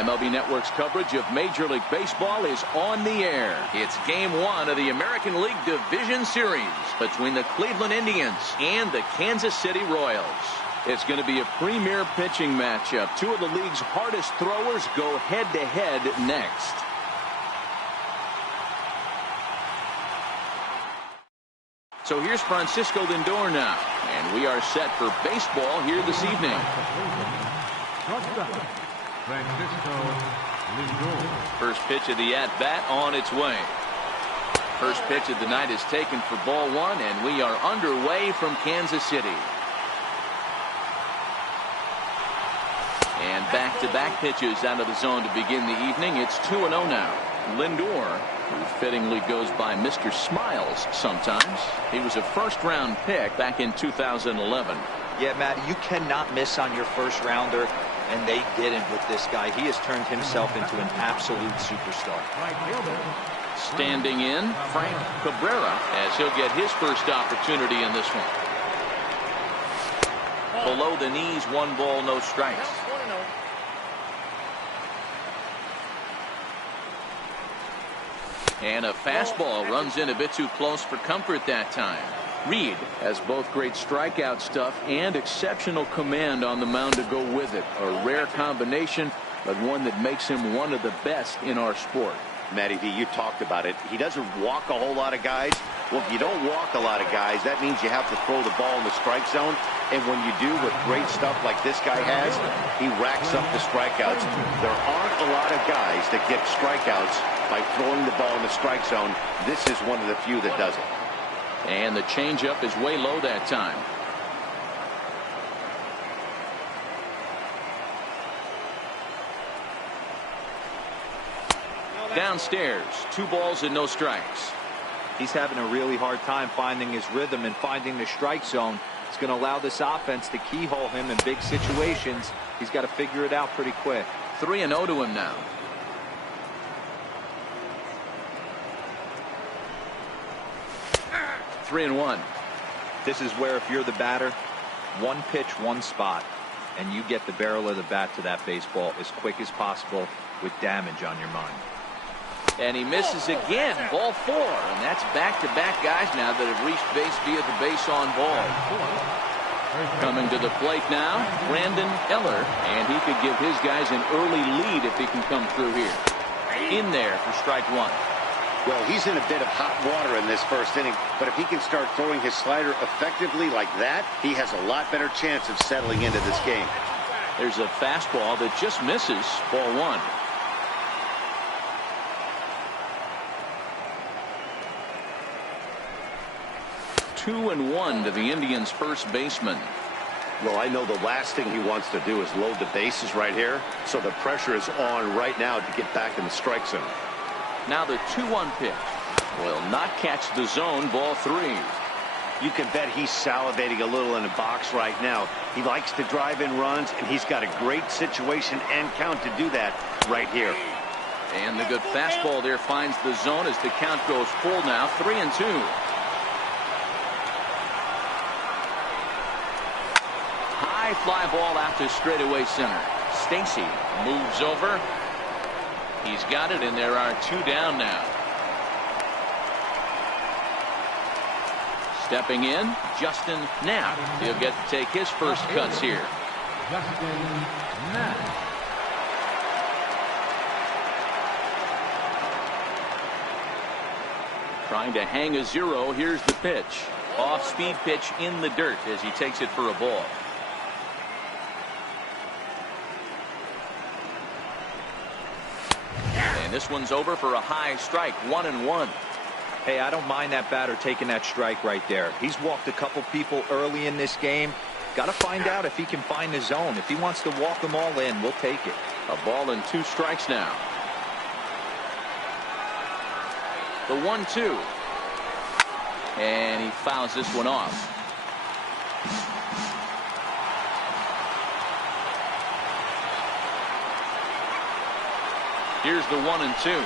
MLB Network's coverage of Major League Baseball is on the air. It's Game 1 of the American League Division Series between the Cleveland Indians and the Kansas City Royals. It's going to be a premier pitching matchup. Two of the league's hardest throwers go head-to-head next. So here's Francisco Lindor now, and we are set for baseball here this evening. Francisco Lindor. First pitch of the at-bat on its way. First pitch of the night is taken for ball one, and we are underway from Kansas City. And back-to-back pitches out of the zone to begin the evening. It's 2-0 now. Lindor, who fittingly goes by Mr. Smiles sometimes. He was a first-round pick back in 2011. Yeah, Matt, you cannot miss on your first rounder, and they didn't with this guy. He has turned himself into an absolute superstar. Standing in, Frank Cabrera, as he'll get his first opportunity in this one. Below the knees, 1 ball, no strikes. And a fastball runs in a bit too close for comfort that time. Reed has both great strikeout stuff and exceptional command on the mound to go with it. A rare combination, but one that makes him one of the best in our sport. Matty V, you talked about it. He doesn't walk a whole lot of guys. Well, if you don't walk a lot of guys, that means you have to throw the ball in the strike zone. And when you do with great stuff like this guy has, he racks up the strikeouts. There aren't a lot of guys that get strikeouts by throwing the ball in the strike zone. This is one of the few that does it. And the changeup is way low that time. Downstairs, 2 balls and no strikes. He's having a really hard time finding his rhythm and finding the strike zone. It's going to allow this offense to keyhole him in big situations. He's got to figure it out pretty quick. 3-0 to him now. Three and 1. This is where, if you're the batter, 1 pitch, 1 spot, and you get the barrel of the bat to that baseball as quick as possible with damage on your mind. And he misses again. Ball 4. And that's back-to-back guys now that have reached base via the base on ball. Coming to the plate now, Brandon Eller. And he could give his guys an early lead if he can come through here. In there for strike 1. Well, he's in a bit of hot water in this first inning, but if he can start throwing his slider effectively like that, he has a lot better chance of settling into this game. There's a fastball that just misses. Ball 1. Two and 1 to the Indians' first baseman. Well, I know the last thing he wants to do is load the bases right here, so the pressure is on right now to get back in the strike zone. Now the 2-1 pitch will not catch the zone. Ball 3. You can bet he's salivating a little in the box right now. He likes to drive in runs, and he's got a great situation and count to do that right here. And the good fastball there finds the zone as the count goes full now. 3-2. High fly ball out to straightaway center. Stacy moves over. He's got it, and there are 2 down now. Stepping in, Justin Knapp. He'll get to take his first cuts here. Justin Knapp. Trying to hang a 0. Here's the pitch. Off-speed pitch in the dirt as he takes it for a ball. And this one's over for a high strike. 1-1. Hey, I don't mind that batter taking that strike right there. He's walked a couple people early in this game. Got to find out if he can find the zone. If he wants to walk them all in, we'll take it. A ball and 2 strikes now. The 1-2. And he fouls this one off. Here's the 1-2.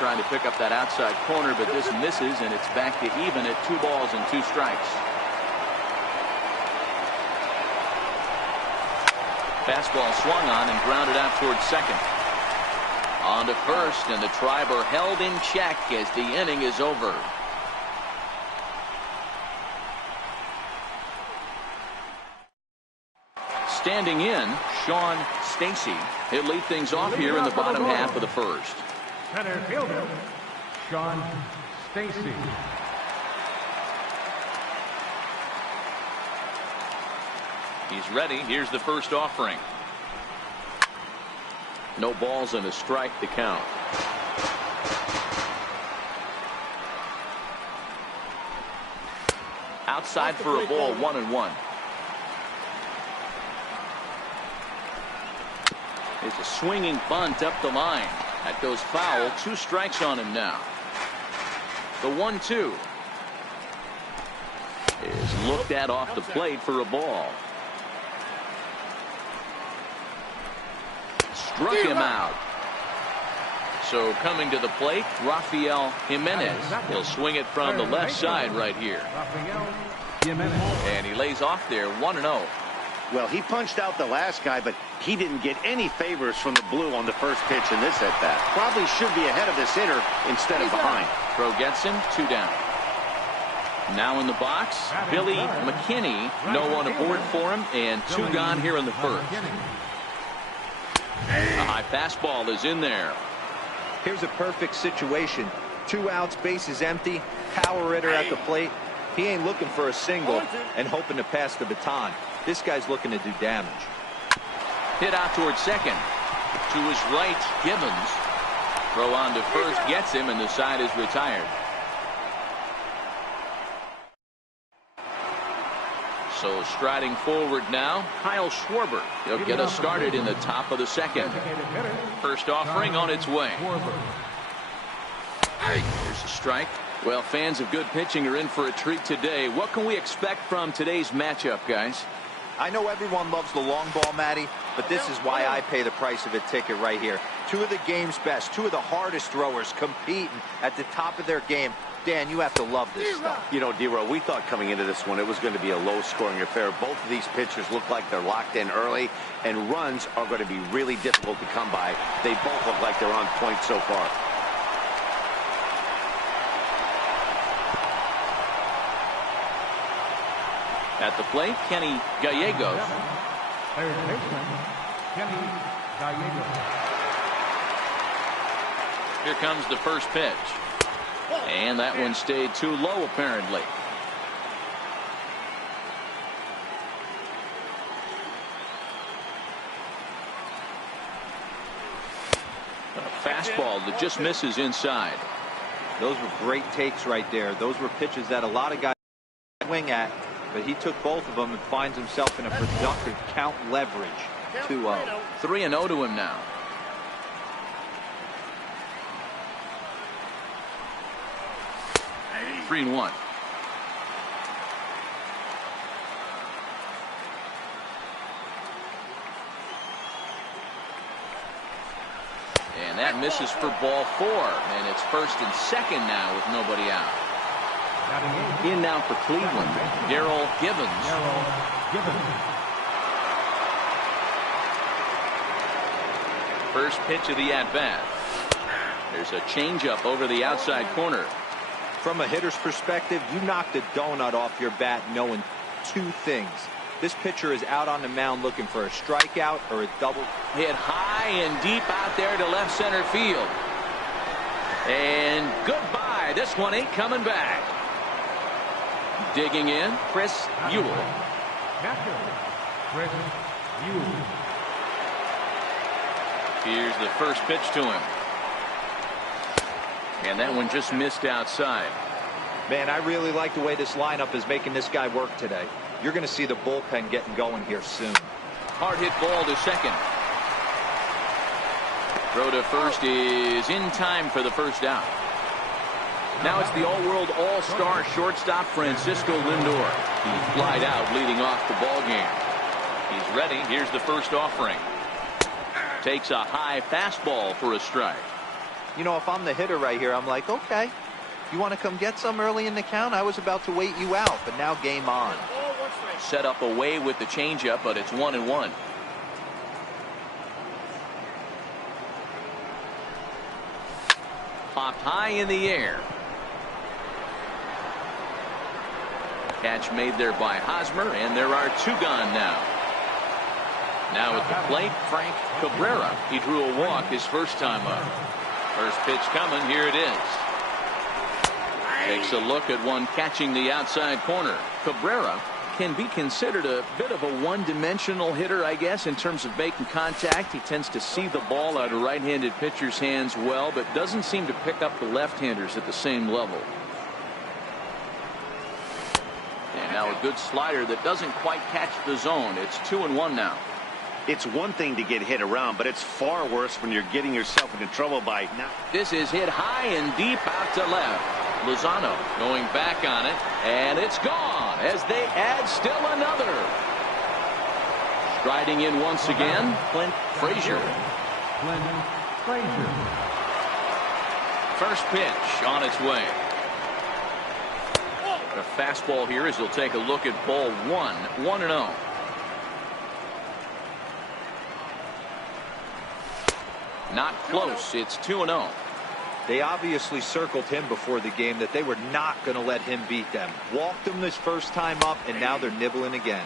Trying to pick up that outside corner, but this misses, and it's back to even at 2 balls and 2 strikes. Fastball swung on and grounded out towards second. On to first, and the Triber held in check as the inning is over. Standing in, Sean Stacy. He'll lead things off here in the bottom half of the first. Center fielder, Sean Stacy. He's ready. Here's the first offering. No balls and a strike to count. Outside for a ball, 1-1. It's a swinging bunt up the line. That goes foul. 2 strikes on him now. The 1-2 is looked at off the plate for a ball. Struck him out. So coming to the plate, Rafael Jimenez. He'll swing it from the left side right here. And he lays off there, 1-0. Well, he punched out the last guy, but he didn't get any favors from the blue on the first pitch in this at-bat. Probably should be ahead of his hitter instead of behind. Throw gets him, 2 down. Now in the box, Billy McKinney. No one aboard for him, and 2 gone here in the first. A high fastball is in there. Here's a perfect situation. 2 outs, bases empty, power hitter at the plate. He ain't looking for a single and hoping to pass the baton. This guy's looking to do damage. Hit out towards second. To his right, Gibbons. Throw on to first gets him, and the side is retired. So striding forward now, Kyle Schwarber. He'll get us started in the top of the second. First offering on its way. Here's a strike. Well, fans of good pitching are in for a treat today. What can we expect from today's matchup, guys? I know everyone loves the long ball, Matty, but this is why I pay the price of a ticket right here. 2 of the game's best, 2 of the hardest throwers competing at the top of their game. Dan, you have to love this stuff. You know, D-Row, we thought coming into this one it was going to be a low-scoring affair. Both of these pitchers look like they're locked in early, and runs are going to be really difficult to come by. They both look like they're on point so far. At the plate, Kenny Gallegos. Third baseman, Kenny Gallegos. Here comes the first pitch. And that one stayed too low, apparently. A fastball that just misses inside. Those were great takes right there. Those were pitches that a lot of guys swing at, but he took both of them and finds himself in a productive count leverage. 2-0. 3-0 to him now. – 3-1. And that misses for ball 4. And it's first and second now with nobody out. In now for Cleveland, Darrell Gibbons. First pitch of the at-bat. There's a changeup over the outside corner. From a hitter's perspective, you knocked a donut off your bat knowing 2 things. This pitcher is out on the mound looking for a strikeout or a double. Hit high and deep out there to left center field. And goodbye. This one ain't coming back. Digging in, Chris Buell. Chris Buell. Here's the first pitch to him. And that one just missed outside. Man, I really like the way this lineup is making this guy work today. You're going to see the bullpen getting going here soon. Hard hit ball to second. Throw to first is in time for the first out. Now it's the all-world all-star shortstop Francisco Lindor. He's flied out leading off the ball game. He's ready. Here's the first offering. Takes a high fastball for a strike. You know, if I'm the hitter right here, I'm like, okay, you want to come get some early in the count? I was about to wait you out, but now game on. Set up away with the changeup, but it's 1-1. popped high in the air. Catch made there by Hosmer, and there are two gone now. Now at the plate, Frank Cabrera. He drew a walk his first time up. First pitch coming. Here it is. Takes a look at one catching the outside corner. Cabrera can be considered a bit of a one-dimensional hitter, I guess, in terms of making contact. He tends to see the ball out of right-handed pitchers' hands well, but doesn't seem to pick up the left-handers at the same level. And now a good slider that doesn't quite catch the zone. It's 2-1 now. It's one thing to get hit around, but it's far worse when you're getting yourself into trouble by now. This is hit high and deep out to left. Lozano going back on it, and it's gone as they add still another. Striding in once again, Clint Frazier. Clint Frazier. First pitch on its way. A fastball here as he'll take a look at ball one. 1-0. Not close. It's 2-0. They obviously circled him before the game that they were not going to let him beat them. Walked him this first time up, and now they're nibbling again.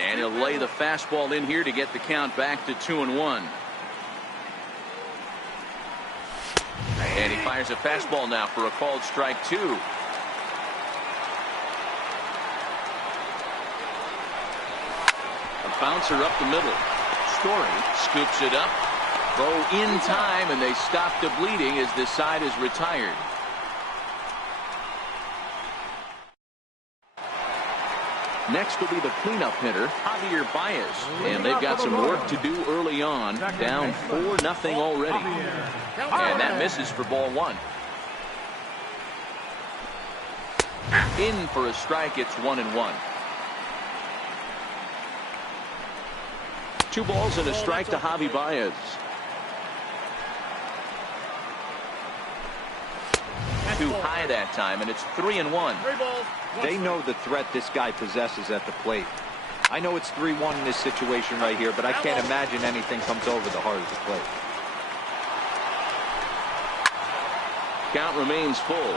And he'll lay the fastball in here to get the count back to 2-1. And he fires a fastball now for a called strike two. A bouncer up the middle. Story scoops it up. Throw in time, and they stop the bleeding as this side is retired. Next will be the cleanup hitter, Javier Baez. And they've got some work to do early on. Down 4-0 already. And that misses for ball one. In for a strike. It's 1-1. 2 balls and a strike to Javi Baez. Too high that time, and it's 3-1. They know the threat this guy possesses at the plate. I know it's 3-1 in this situation right here, but I can't imagine anything comes over the heart of the plate. Count remains full.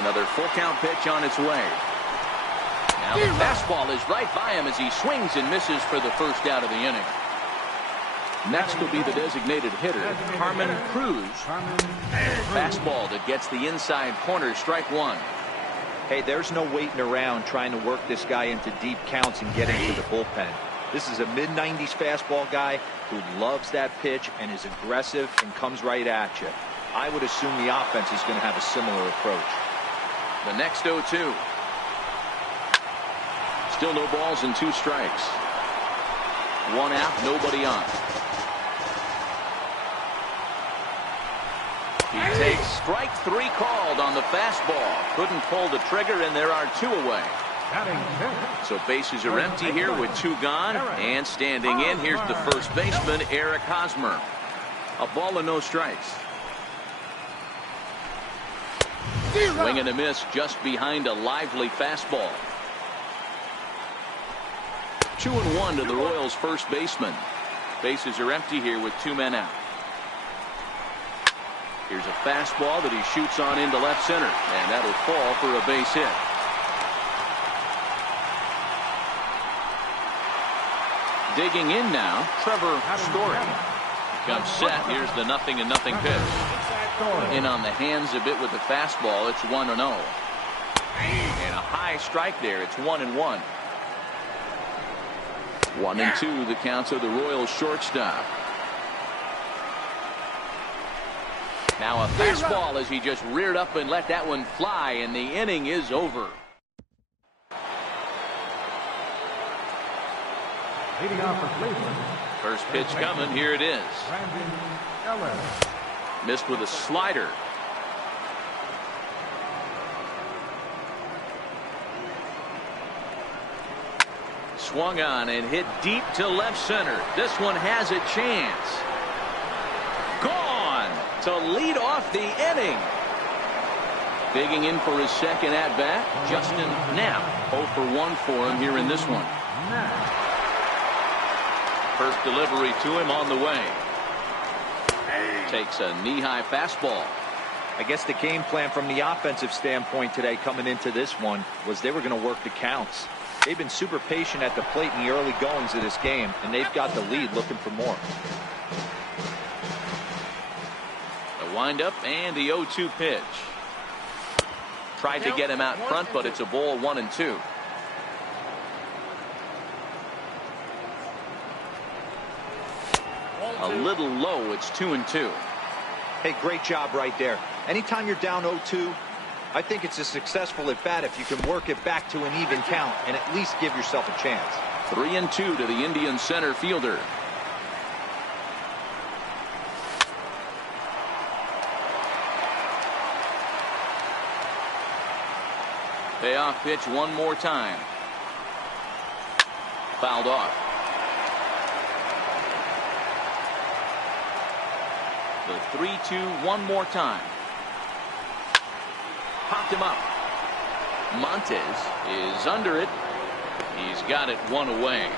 Another full count pitch on its way. Now the fastball is right by him as he swings and misses for the first out of the inning. Next will be the designated hitter, Carmen Cruz. Fastball that gets the inside corner, strike one. Hey, there's no waiting around trying to work this guy into deep counts and getting to the bullpen. This is a mid-90s fastball guy who loves that pitch and is aggressive and comes right at you. I would assume the offense is going to have a similar approach. The next 0-2. Still no balls and 2 strikes. 1 out, nobody on. He takes strike 3 called on the fastball. Couldn't pull the trigger, and there are 2 away. So bases are empty here with 2 gone. And standing in, here's the first baseman, Eric Hosmer. A ball and no strikes. Swing and a miss just behind a lively fastball. 2-1 to the Royals' first baseman. Bases are empty here with 2 men out. Here's a fastball that he shoots on into left center, and that'll fall for a base hit. Digging in now, Trevor Story. Comes set. Here's the 0-0 pitch. In on the hands a bit with the fastball. It's 1-0. And a high strike there. It's 1-1. 1-2 the counts of the Royals shortstop. Now a fastball as he just reared up and let that one fly, and the inning is over. Leading off for Cleveland. First pitch coming. Here it is. Brandon Eller. Missed with a slider. Swung on and hit deep to left center. This one has a chance. Gone to lead off the inning. Digging in for his second at-bat, Justin Knapp. 0 for 1 for him here in this one. First delivery to him on the way. takes a knee-high fastball. I guess the game plan from the offensive standpoint today coming into this one was they were going to work the counts. They've been super patient at the plate in the early goings of this game, and they've got the lead looking for more. The windup and the 0-2 pitch. Tried to get him out front, but it's a ball 1-2. A little low. It's 2-2. Hey, great job right there. Anytime you're down 0-2, I think it's a successful at bat if you can work it back to an even count and at least give yourself a chance. 3-2 to the Indian center fielder. Payoff pitch one more time. Fouled off. The 3-2 one more time. Popped him up. Montes is under it. He's got it one away.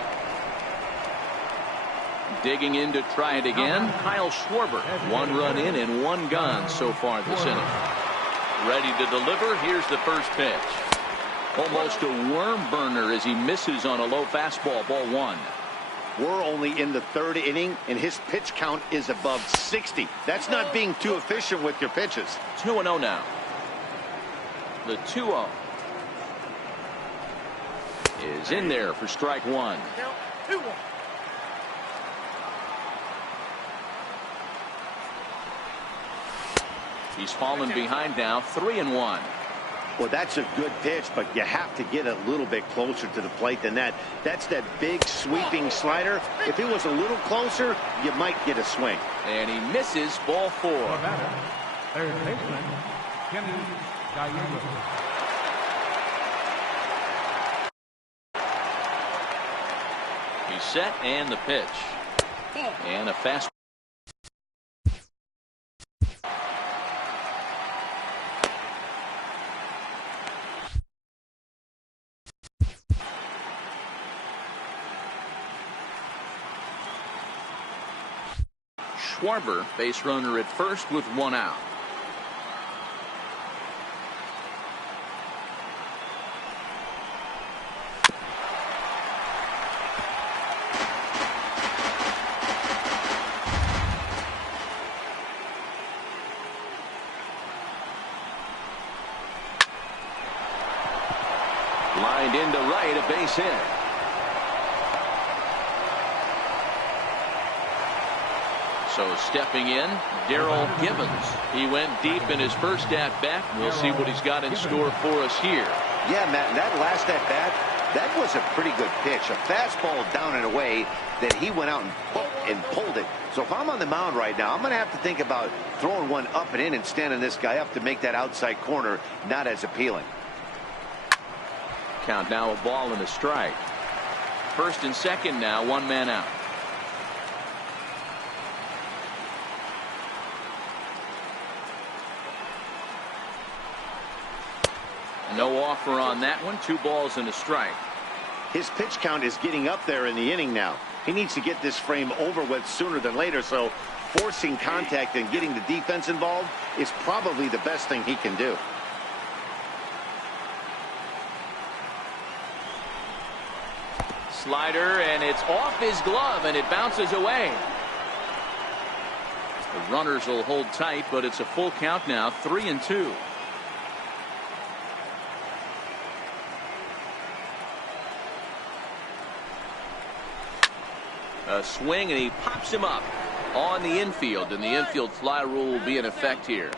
Digging in to try it again, Kyle Schwarber. 1 run in and 1 gone so far this inning. Ready to deliver. Here's the first pitch. Almost a worm burner as he misses on a low fastball. Ball 1. We're only in the 3rd inning, and his pitch count is above 60. That's not being too efficient with your pitches. 2-0 now. The 2-0 is in there for strike 1. He's fallen behind now, 3-1. Well, that's a good pitch, but you have to get a little bit closer to the plate than that. That's that big sweeping slider. If it was a little closer, you might get a swing. And he misses. Ball 4. For batter, third baseman, Kenny Gallegos. He's set and the pitch. And a fast. Schwarber, base runner at first with 1 out. Lined into right, a base hit. So stepping in, Darrell Givens. He went deep in his first at-bat. We'll see what he's got in store for us here. Yeah, Matt, that last at-bat, that was a pretty good pitch. A fastball down and away that he went out and pulled it. So if I'm on the mound right now, I'm going to have to think about throwing one up and in and standing this guy up to make that outside corner not as appealing. Count now a ball and a strike. First and second now, 1 man out. No offer on that one. 2 balls and a strike. His pitch count is getting up there in the inning now. He needs to get this frame over with sooner than later, so forcing contact and getting the defense involved is probably the best thing he can do. Slider, and it's off his glove, and it bounces away. The runners will hold tight, but it's a full count now, 3-2. A swing, and he pops him up on the infield, and the infield fly rule will be in effect here.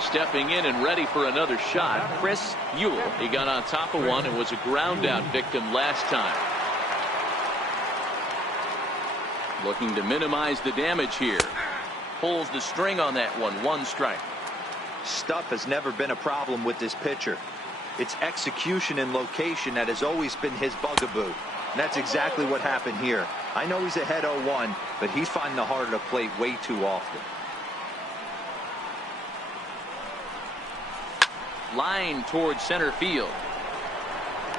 Stepping in and ready for another shot, Chris Ewell. He got on top of one and was a ground out victim last time. Looking to minimize the damage here. Pulls the string on that one. 1 strike. Stuff has never been a problem with this pitcher. It's execution and location that has always been his bugaboo. And that's exactly what happened here. I know he's ahead 0-1, but he's finding the heart of the plate way too often. Line towards center field.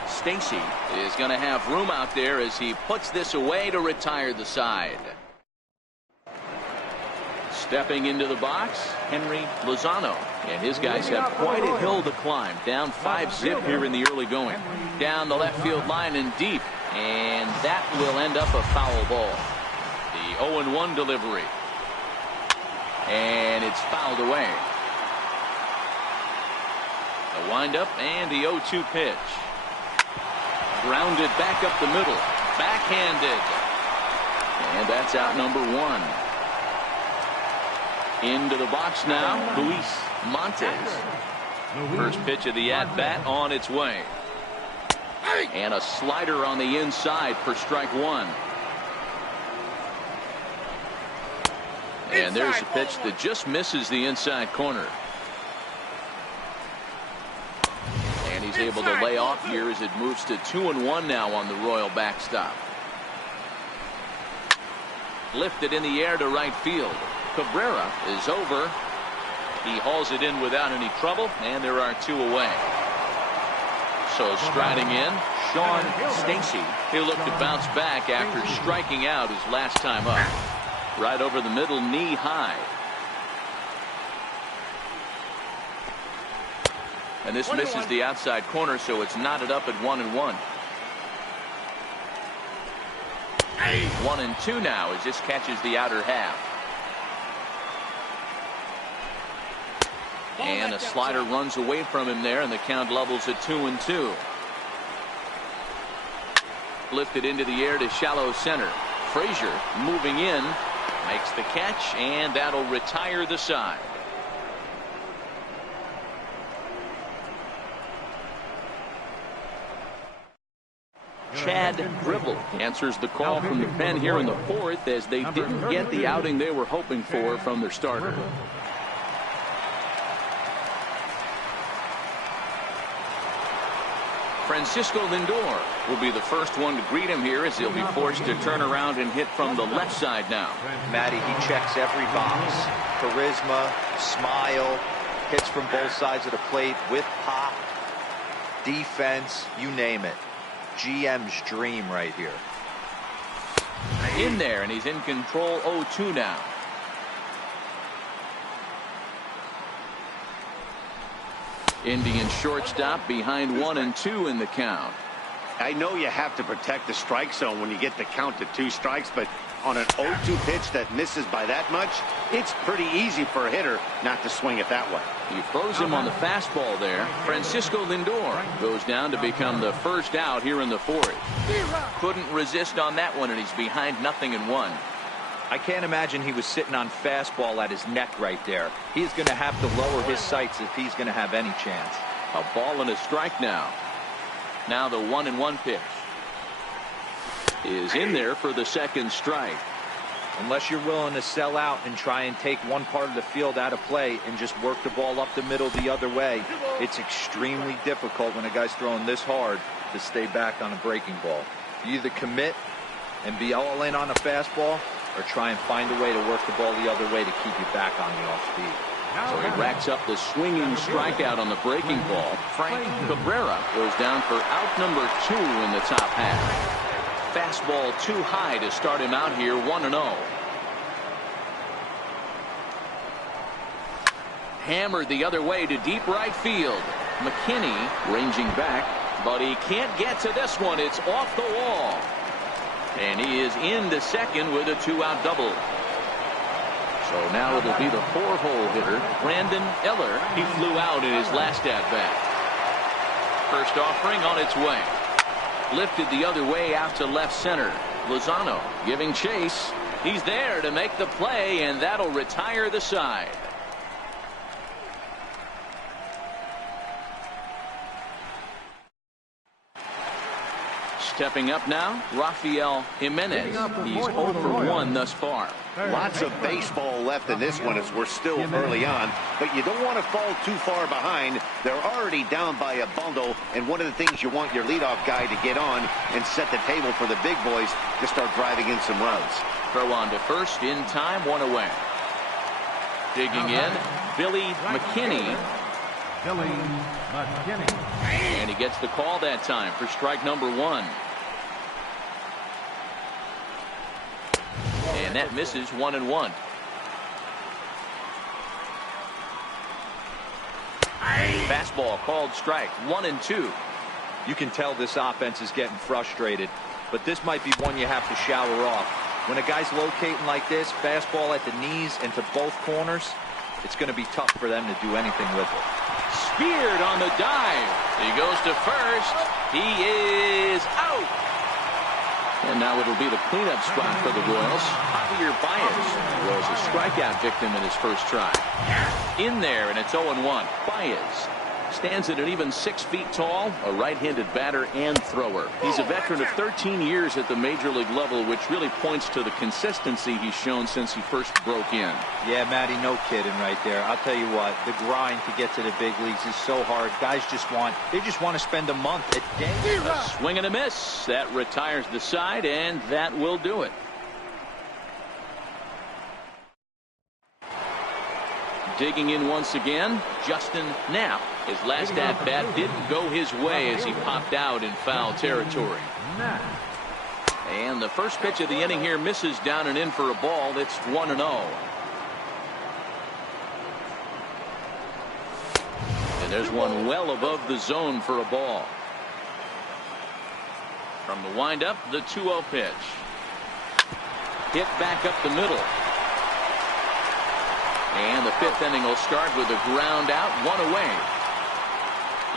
Stacy is going to have room out there as he puts this away to retire the side. Stepping into the box, Henry Lozano. And his guys have quite a hill to climb. Down 5-zip here in the early going. Down the left field line and deep. And that will end up a foul ball. The 0-1 delivery. And it's fouled away. The windup and the 0-2 pitch. Grounded back up the middle. Backhanded. And that's out number 1. Into the box now, Luis Montes. First pitch of the at-bat on its way. And a slider on the inside for strike 1. And there's a pitch that just misses the inside corner. And he's able to lay off here as it moves to 2-1 now on the Royal backstop. Lifted in the air to right field. Cabrera is over. He hauls it in without any trouble, and there are 2 away. So striding in, Sean Stacy. He'll look to bounce back after striking out his last time up. Right over the middle, knee high. And this misses the outside corner, so it's knotted up at 1-1. 1-2 now as this catches the outer half. And a slider runs away from him there, and the count levels at 2-2. Lifted into the air to shallow center. Frazier moving in, makes the catch, and that'll retire the side. Chad Gribble answers the call from the pen here in the 4th as they didn't get the outing they were hoping for from their starter. Francisco Lindor will be the first one to greet him here as he'll be forced to turn around and hit from the left side now. Matty, he checks every box. Charisma, smile, hits from both sides of the plate with pop, defense, you name it. GM's dream right here. In there, and he's in control. 0-2 now. Indian shortstop behind 1-2 in the count. I know you have to protect the strike zone when you get the count to 2 strikes, but on an 0-2 pitch that misses by that much, it's pretty easy for a hitter not to swing it that way. He throws him on the fastball there. Francisco Lindor goes down to become the first out here in the 4th. Couldn't resist on that one, and he's behind 0-1. I can't imagine he was sitting on fastball at his neck right there. He's going to have to lower his sights if he's going to have any chance. A ball and a strike now. Now the 1-1 pitch is in there for the second strike. Unless you're willing to sell out and try and take one part of the field out of play and just work the ball up the middle the other way, it's extremely difficult when a guy's throwing this hard to stay back on a breaking ball. You either commit and be all in on a fastball or try and find a way to work the ball the other way to keep you back on the off speed. So he racks up the swinging strikeout on the breaking ball. Frank Cabrera goes down for out number 2 in the top half. Fastball too high to start him out here. 1-0. Hammered the other way to deep right field. McKinney ranging back, but he can't get to this one. It's off the wall. And he is into second with a 2-out double. So now it'll be the 4-hole hitter, Brandon Eller. He flew out in his last at-bat. First offering on its way. Lifted the other way out to left center. Lozano giving chase. He's there to make the play, and that'll retire the side. Stepping up now, Rafael Jimenez. He's 0 for 1 thus far. Lots of baseball left in this one as we're still early on, but you don't want to fall too far behind. They're already down by a bundle, and one of the things you want your leadoff guy to get on and set the table for the big boys to start driving in some runs. Throw on to first in time, 1 away. Digging in, Billy McKinney. And he gets the call that time for strike number 1. And that misses. 1-1. Fastball called strike. 1-2. You can tell this offense is getting frustrated, but this might be one you have to shower off. When a guy's locating like this, fastball at the knees and to both corners, it's going to be tough for them to do anything with it. Speared on the dive. He goes to first. He is out. And now it'll be the cleanup spot for the Royals. Javier Baez was a strikeout victim in his first try. In there, and it's 0-1. Baez stands at an even 6 feet tall, a right-handed batter and thrower. He's a veteran of 13 years at the major league level, which really points to the consistency he's shown since he first broke in. Yeah, Matty, no kidding right there. I'll tell you what, the grind to get to the big leagues is so hard. Guys just want to spend a month at game. A swing and a miss. That retires the side, and that will do it. Digging in once again, Justin Knapp. His last at-bat didn't go his way as he popped out in foul territory. And the first pitch of the inning here misses down and in for a ball. It's 1-0. And there's one well above the zone for a ball. From the windup, the 2-0 pitch. Hit back up the middle. And the 5th inning will start with a ground out, 1 away.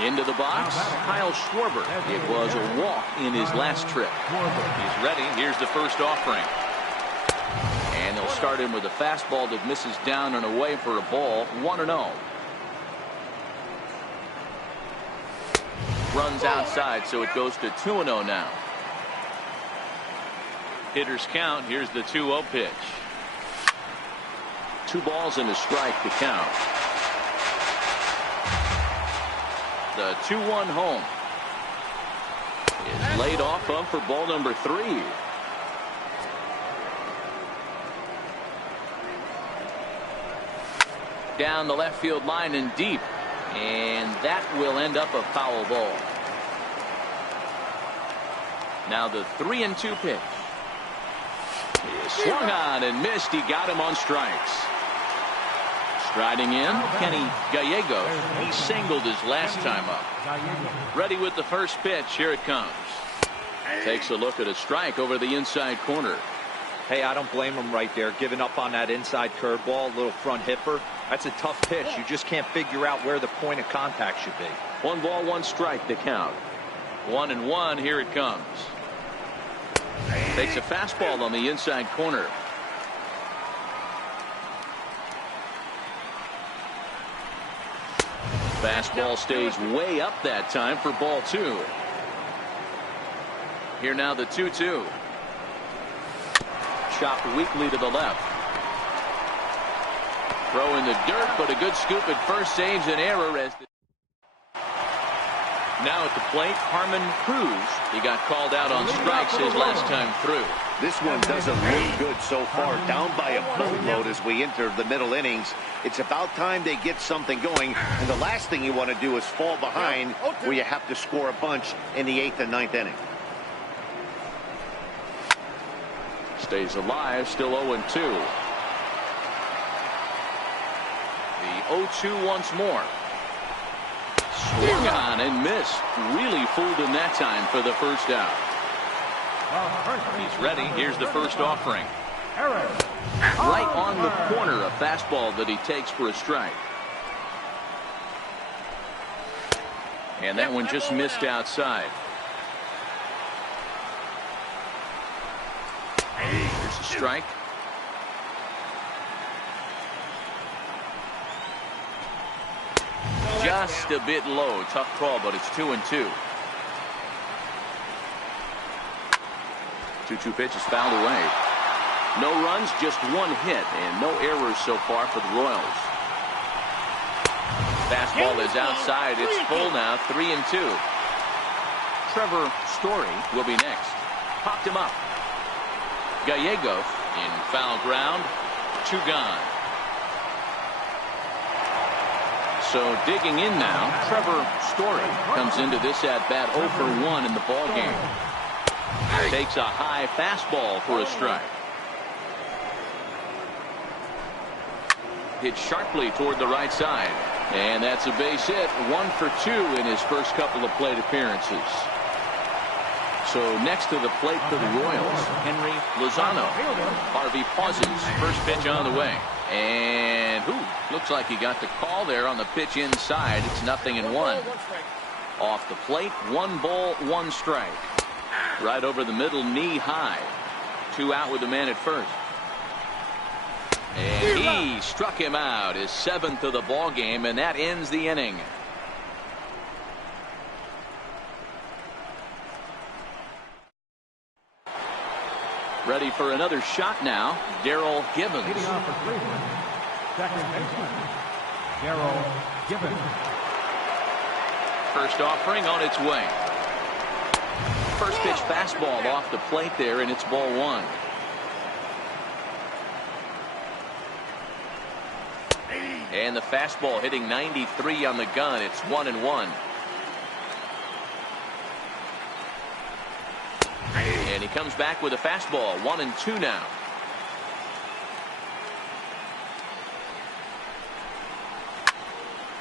Into the box, Kyle Schwarber. It was a walk in his last trip. He's ready. Here's the first offering. And they'll start him with a fastball that misses down and away for a ball, 1-0. Runs outside, so it goes to 2-0 now. Hitters count. Here's the 2-0 pitch. 2 balls and a strike to count. The 2-1 home is laid off of for ball number 3. Down the left field line and deep, and that will end up a foul ball. Now the 3-2 pitch. He is swung on and missed. He got him on strikes. Striding in, Kenny Gallegos. He singled his last time up. Ready with the first pitch. Here it comes. Takes a look at a strike over the inside corner. Hey, I don't blame him right there, giving up on that inside curveball, little front hipper. That's a tough pitch. You just can't figure out where the point of contact should be. 1 ball, 1 strike to count. 1-1. Here it comes. Takes a fastball on the inside corner. Fastball stays way up that time for ball 2. Here now the 2-2. Chopped weakly to the left. Throw in the dirt, but a good scoop at first saves an error as the now at the plate, Harmon Cruz. He got called out on strikes his last time through. This one doesn't look good so far. Down by a boatload as we enter the middle innings. It's about time they get something going. And the last thing you want to do is fall behind where you have to score a bunch in the 8th and 9th inning. Stays alive, still 0-2. The 0-2 once more. Swung on and missed. Really fooled him that time for the first out. He's ready. Here's the first offering. Right on the corner, a fastball that he takes for a strike. And that one just missed outside. Here's a strike. Just a bit low. Tough call, but it's 2-2. 2-2 pitch is fouled away. No runs, just 1 hit, and no errors so far for the Royals. Fastball is outside. It's full now, 3-2. Trevor Story will be next. Popped him up. Gallegos in foul ground. 2 gone. So digging in now, Trevor Story comes into this at-bat 0 for 1 in the ballgame. Takes a high fastball for a strike. Hit sharply toward the right side. And that's a base hit. 1 for 2 in his first couple of plate appearances. So next to the plate for the Royals, Henry Lozano. Harvey pauses. First pitch on the way. And looks like he got the call there on the pitch inside. It's 0-1. Off the plate, 1 ball, 1 strike. Right over the middle, knee high. 2 out with the man at first. And he struck him out, his 7th of the ball game, and that ends the inning. Ready for another shot now, Darrell Gibbons. Leading off for Cleveland, second baseman, Darrell Gibbons. First offering on its way. First pitch fastball off the plate there, and it's ball 1. And the fastball hitting 93 on the gun. It's 1-1. And he comes back with a fastball. 1-2 now.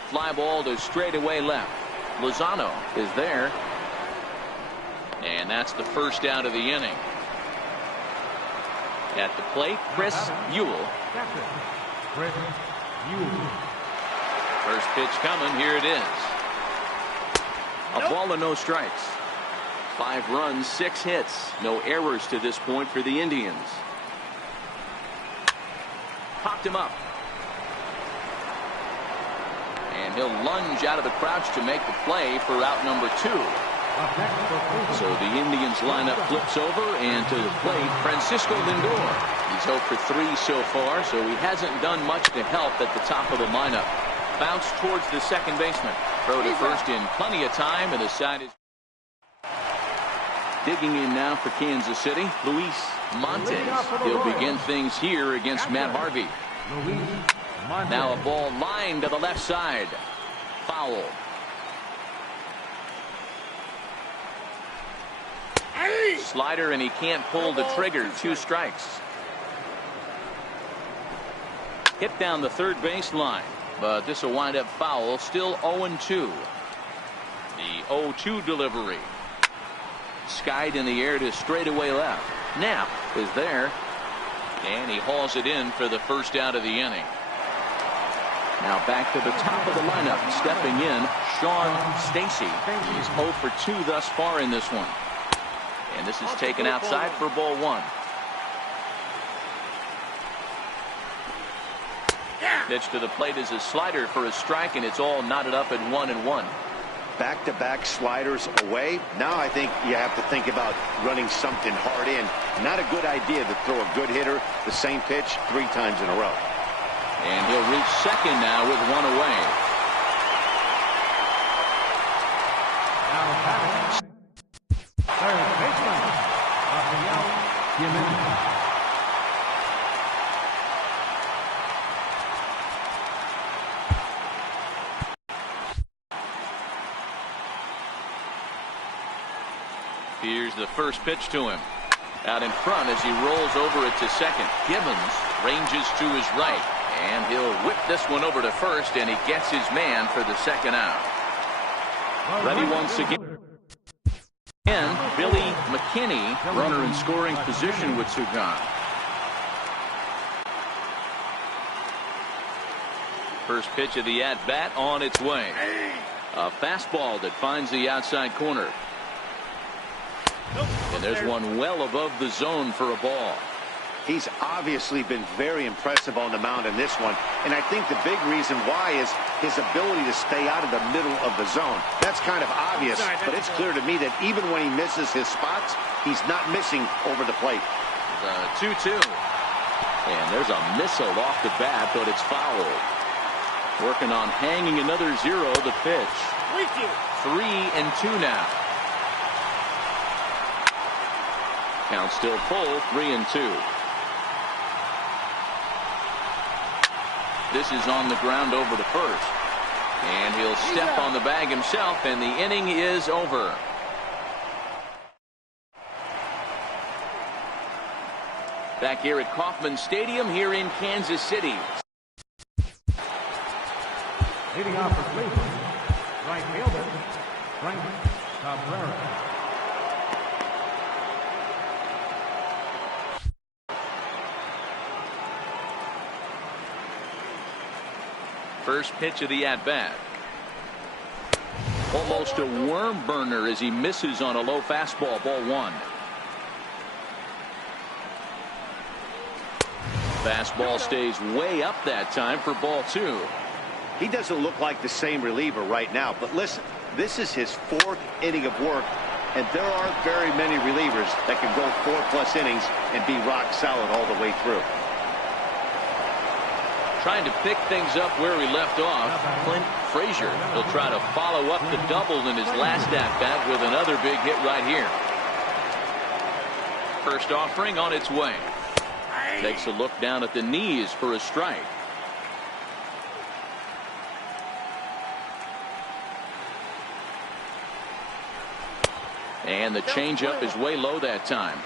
Fly ball to straightaway left. Lozano is there. And that's the first out of the inning. At the plate, Chris Ewell. Chris Ewell. First pitch coming. Here it is. A ball and no strikes. 5 runs, 6 hits. No errors to this point for the Indians. Popped him up. And he'll lunge out of the crouch to make the play for out number 2. So the Indians lineup flips over, and to the plate, Francisco Lindor. He's 0 for 3 so far, so he hasn't done much to help at the top of the lineup. Bounce towards the second baseman. Throw to first in plenty of time, and the side is digging in now for Kansas City. Luis Montes. He'll begin things here against Matt Harvey. Now a ball lined to the left side. Foul. Slider, and he can't pull the trigger. 2 strikes. Hit down the third base line, but this will wind up foul. Still 0-2. The 0-2 delivery. Skied in the air to straightaway left. Knapp is there, and he hauls it in for the first out of the inning. Now back to the top of the lineup. Stepping in, Sean Stacy. He's 0 for 2 thus far in this one. And this is taken outside for ball 1. Pitch to the plate is a slider for a strike, and it's all knotted up at 1-1. Back-to-back sliders away. Now I think you have to think about running something hard in. Not a good idea to throw a good hitter the same pitch 3 times in a row. And he'll reach second now with 1 away. Now batting, third baseman, Rafael Jimenez. Here's the first pitch to him. Out in front as he rolls over it to second. Gibbons ranges to his right, and he'll whip this one over to first, and he gets his man for the second out. Ready once again. And Billy McKinney, runner in scoring position with Sugan. First pitch of the at-bat on its way. A fastball that finds the outside corner. And there's one well above the zone for a ball. He's obviously been very impressive on the mound in this one, and I think the big reason why is his ability to stay out of the middle of the zone. That's kind of obvious, but it's clear to me that even when he misses his spots, he's not missing over the plate. The 2-2. And there's a missile off the bat, but it's foul. Working on hanging another 0, the pitch. 3-2 now. Count still full, 3-2. This is on the ground over to first. And he'll step on the bag himself, and the inning is over. Back here at Kauffman Stadium here in Kansas City. Leading off for Cleveland, right fielder, Frank Cabrera. First pitch of the at-bat. Almost a worm burner as he misses on a low fastball, ball one. Fastball stays way up that time for ball two. He doesn't look like the same reliever right now, but listen, this is his 4th inning of work, and there aren't very many relievers that can go 4+ innings and be rock solid all the way through. Trying to pick things up where he left off, Clint Frazier will try to follow up the double in his last at-bat with another big hit right here. First offering on its way. Takes a look down at the knees for a strike. And the changeup is way low that time.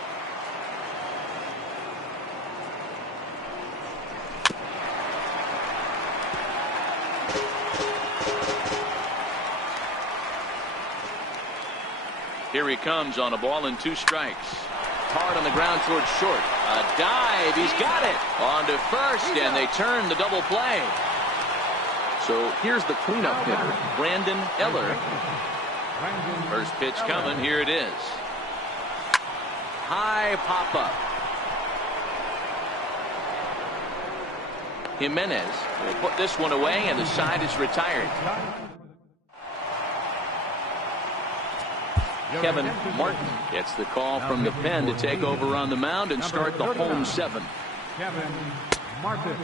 Here he comes on a ball and 2 strikes. Hard on the ground towards short. A dive. He's got it. On to first, and they turn the double play. So here's the cleanup hitter, Brandon Eller. First pitch coming. Here it is. High pop-up. Jimenez will put this one away, and the side is retired. Kevin Martin gets the call from the pen to take over on the mound and start the home 7. Kevin Martin.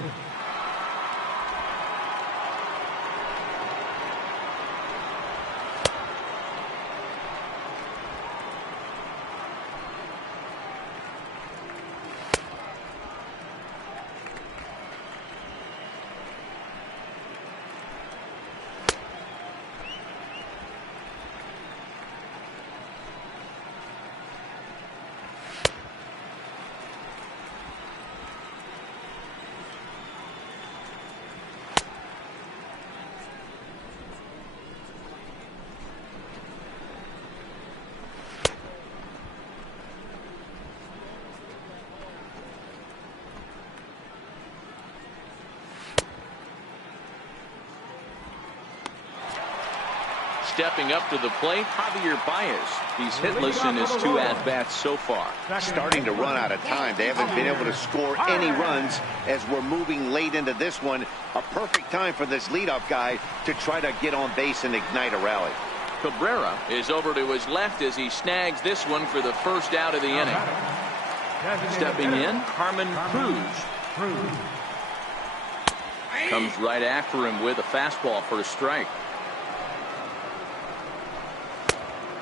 Stepping up to the plate, Javier Baez. He's hitless in his 2 at-bats so far. Starting to run out of time. They haven't been able to score any runs as we're moving late into this one. A perfect time for this leadoff guy to try to get on base and ignite a rally. Cabrera is over to his left as he snags this one for the first out of the inning. Stepping in, Carmen Cruz. Comes right after him with a fastball for a strike.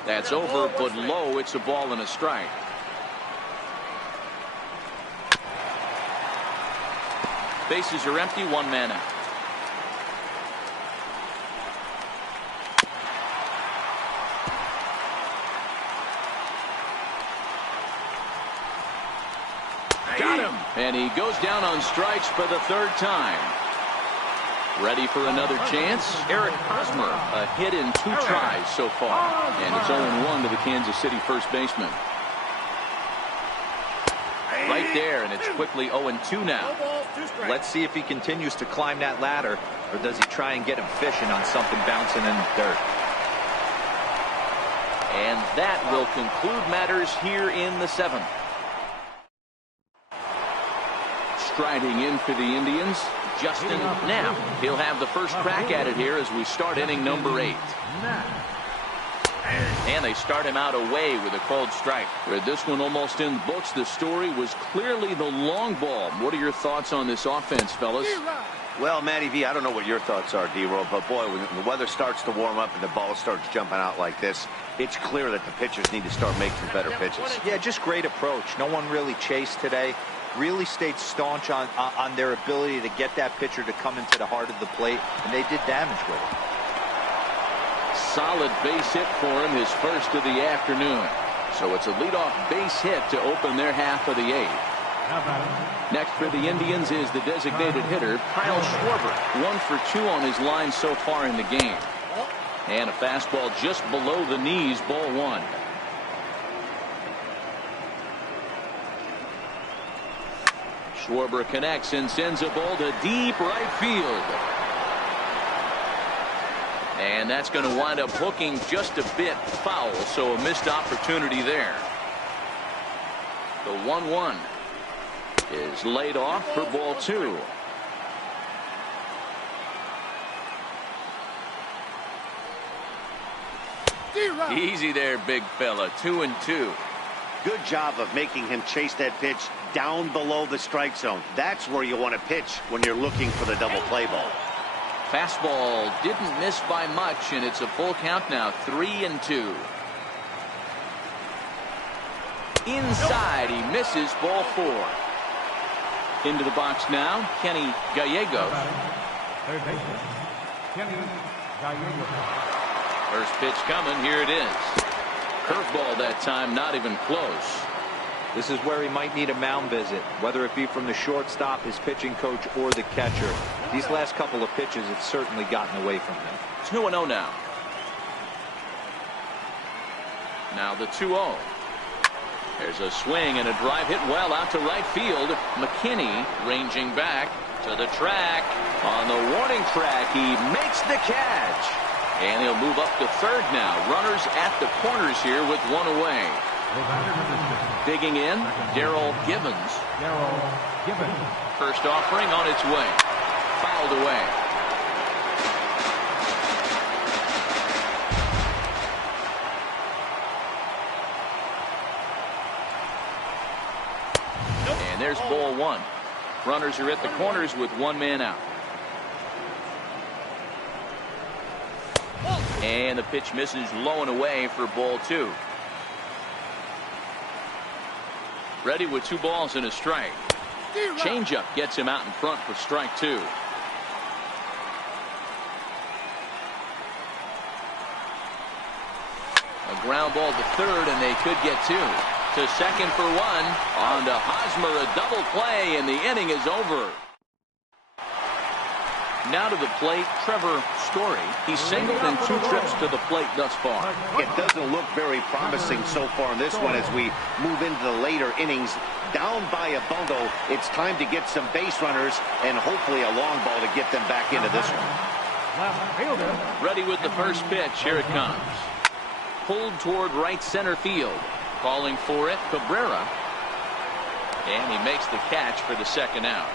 That's over, but low. It's a ball and a strike. Bases are empty, 1 man out. Got him! And he goes down on strikes for the 3rd time. Ready for another chance? Eric Hosmer, a hit in 2 tries so far. And it's 0-1 to the Kansas City first baseman. Right there, and it's quickly 0-2 now. Let's see if he continues to climb that ladder, or does he try and get him fishing on something bouncing in the dirt. And that will conclude matters here in the 7th. Striding in for the Indians, Justin Knapp. He'll have the first crack at it here as we start inning number 8. And they start him out away with a called strike. With this one almost in the books, the story was clearly the long ball. What are your thoughts on this offense, fellas? Well, Matty V, I don't know what your thoughts are, D-Roll, but boy, when the weather starts to warm up and the ball starts jumping out like this, it's clear that the pitchers need to start making better pitches. Yeah, just great approach. No one really chased today. Really stayed staunch on their ability to get that pitcher to come into the heart of the plate, and they did damage with it. Solid base hit for him, his first of the afternoon. So it's a leadoff base hit to open their half of the 8th. Now batting. Next for the Indians is the designated hitter, Kyle Schwarber. 1 for 2 on his line so far in the game. And a fastball just below the knees, ball 1. Schwarber connects and sends a ball to deep right field. And that's going to wind up hooking just a bit foul, so a missed opportunity there. The 1-1 is laid off for ball 2. Easy there, big fella. 2-2. Good job of making him chase that pitch down below the strike zone. That's where you want to pitch when you're looking for the double play ball. Fastball didn't miss by much, and it's a full count now. 3-2. Inside, he misses, ball 4. Into the box now, Kenny Gallegos. Third baseman, Kenny Gallegos. First pitch coming, here it is. Curveball that time, not even close. This is where he might need a mound visit, whether it be from the shortstop, his pitching coach, or the catcher. These last couple of pitches have certainly gotten away from him. 2-0 now. Now the 2-0. There's a swing and a drive hit well out to right field. McKinney ranging back to the track. On the warning track, he makes the catch. And he'll move up to third now. Runners at the corners here with 1 away. Digging in, Darrell Givens. First offering on its way. Fouled away. And there's ball 1. Runners are at the corners with 1 man out. And the pitch misses low and away for ball 2. Ready with 2 balls and a strike. Changeup gets him out in front for strike 2. A ground ball to third, and they could get 2. To second for 1. On to Hosmer, a double play, and the inning is over. Now to the plate, Trevor Story. He's singled in 2 trips to the plate thus far. It doesn't look very promising so far in this one as we move into the later innings. Down by a bundle, it's time to get some base runners and hopefully a long ball to get them back into this one. Ready with the first pitch. Here it comes. Pulled toward right center field. Calling for it, Cabrera. And he makes the catch for the second out.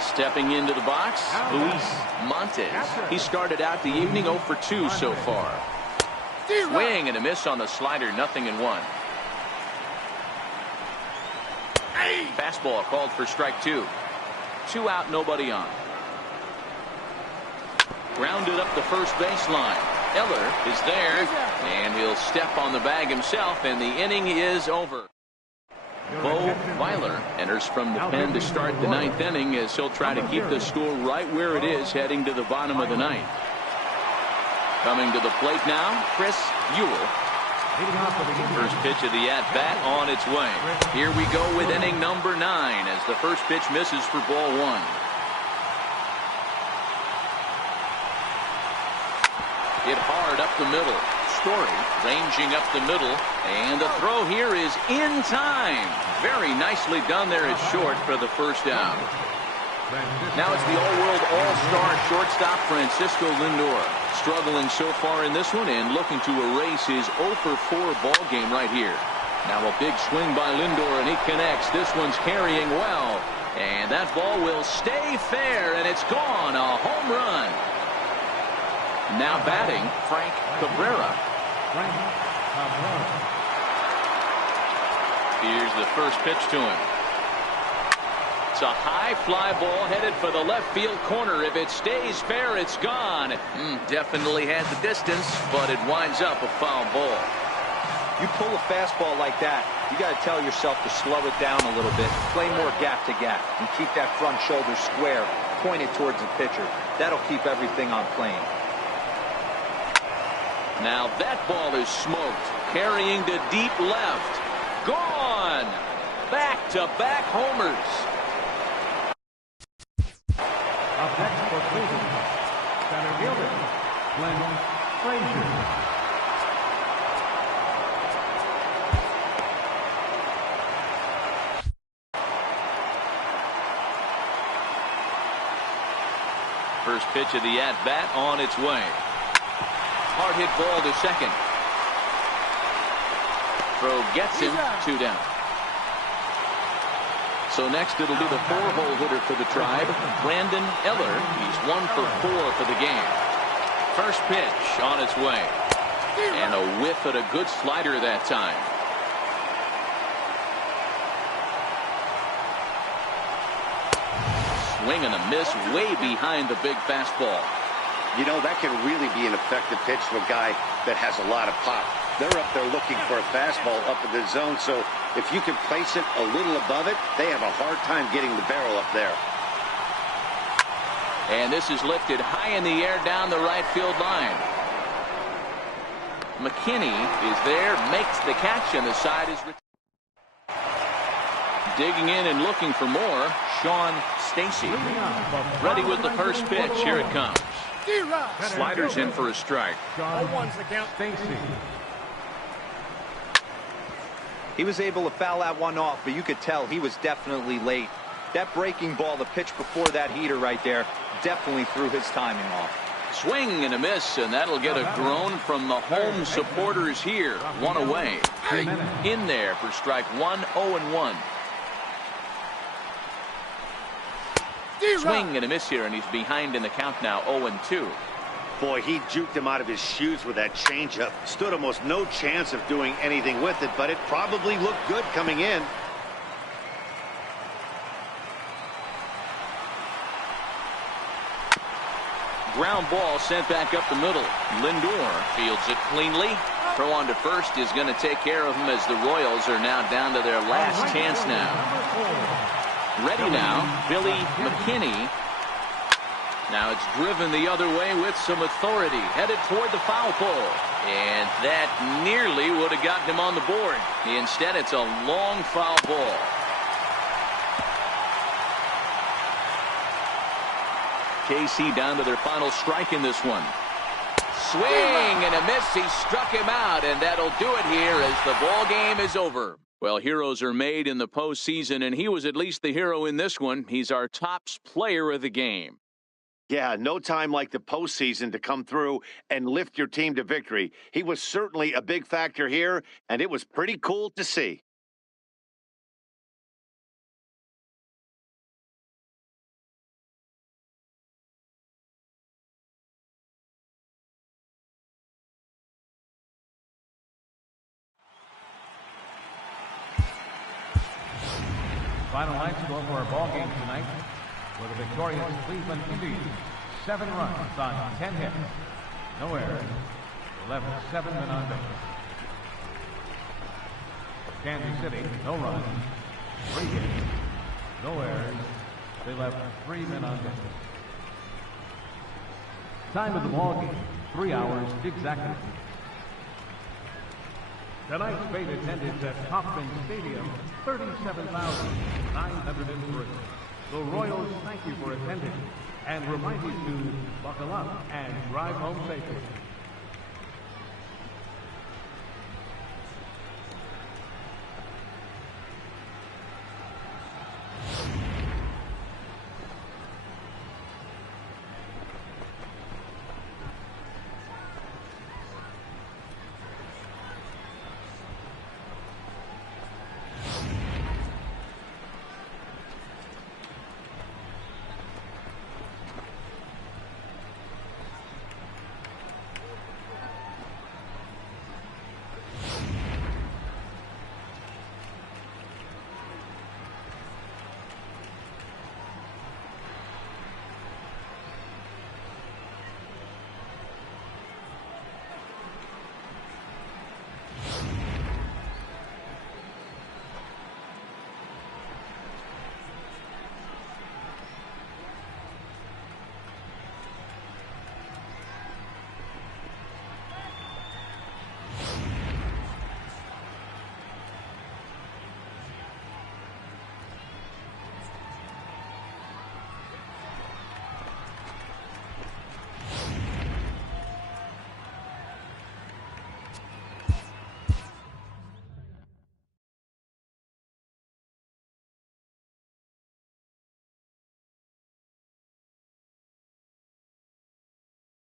Stepping into the box, Luis Montes. He started out the evening 0 for 2 so far. Swing and a miss on the slider, 0-1. Fastball called for strike 2. 2 out, nobody on. Grounded up the first baseline. Eller is there, and he'll step on the bag himself, and the inning is over. Bo Weiler enters from the pen to start the 9th inning as he'll try to keep the score right where it is heading to the bottom of the 9th. Coming to the plate now, Chris Ewell. First pitch of the at-bat on its way. Here we go with inning number 9 as the first pitch misses for ball 1. Hit hard up the middle. Story ranging up the middle, and the throw here is in time. Very nicely done there at short for the first out. Now it's the all-world all-star shortstop Francisco Lindor, struggling so far in this one and looking to erase his 0 for 4 ball game right here. Now a big swing by Lindor, and he connects. This one's carrying well, and that ball will stay fair, and it's gone. A home run. Now batting, Frank Cabrera. Here's the first pitch to him. It's a high fly ball headed for the left field corner. If it stays fair, it's gone. Definitely had the distance, but it winds up a foul ball. You pull a fastball like that, you got to tell yourself to slow it down a little bit, play more gap to gap, and keep that front shoulder square, pointed towards the pitcher. That'll keep everything on plane. Now that ball is smoked, carrying to deep left. Gone! Back-to-back homers. Up next for Cleveland, center fielder, Glenn Frazier. First pitch of the at-bat on its way. Hard hit ball to second. Throw gets him, 2 down. So next it'll be the 4-hole hitter for the Tribe, Brandon Eller. He's 1 for 4 for the game. First pitch on its way. And a whiff at a good slider that time. Swing and a miss way behind the big fastball. You know, that can really be an effective pitch to a guy that has a lot of pop. They're up there looking for a fastball up in the zone, so if you can place it a little above it, they have a hard time getting the barrel up there. And this is lifted high in the air down the right field line. McKinney is there, makes the catch, and the side is digging in and looking for more. Sean Stacy ready with the first pitch. Here it comes. Sliders in for a strike. He was able to foul that one off, but you could tell he was definitely late. That breaking ball, the pitch before that heater right there, definitely threw his timing off. Swing and a miss, and that'll get a groan from the home supporters here. 1 away. In there for strike 1, 0-1. Swing and a miss here, and he's behind in the count now, 0-2. Boy, he juked him out of his shoes with that changeup. Stood almost no chance of doing anything with it, but it probably looked good coming in. Ground ball sent back up the middle. Lindor fields it cleanly. Throw on to first is going to take care of him as the Royals are now down to their last chance now. Ready now, Billy McKinney. Now it's driven the other way with some authority, headed toward the foul pole. And that nearly would have gotten him on the board. Instead, it's a long foul ball. KC down to their final strike in this one. Swing and a miss. He struck him out, and that'll do it here as the ball game is over. Well, heroes are made in the postseason, and he was at least the hero in this one. He's our top player of the game. Yeah, no time like the postseason to come through and lift your team to victory. He was certainly a big factor here, and it was pretty cool to see. Final line score for our ball game tonight. For the victorious Cleveland Indians, 7 runs on 10 hits. No errors. They left 7 men on base. Kansas City, no runs, 3 hits. No errors. They left 3 men on base. Time of the ball game, 3 hours exactly. Tonight's paid attendance at Kauffman Stadium, 37,903. The Royals thank you for attending and remind you to buckle up and drive home safely.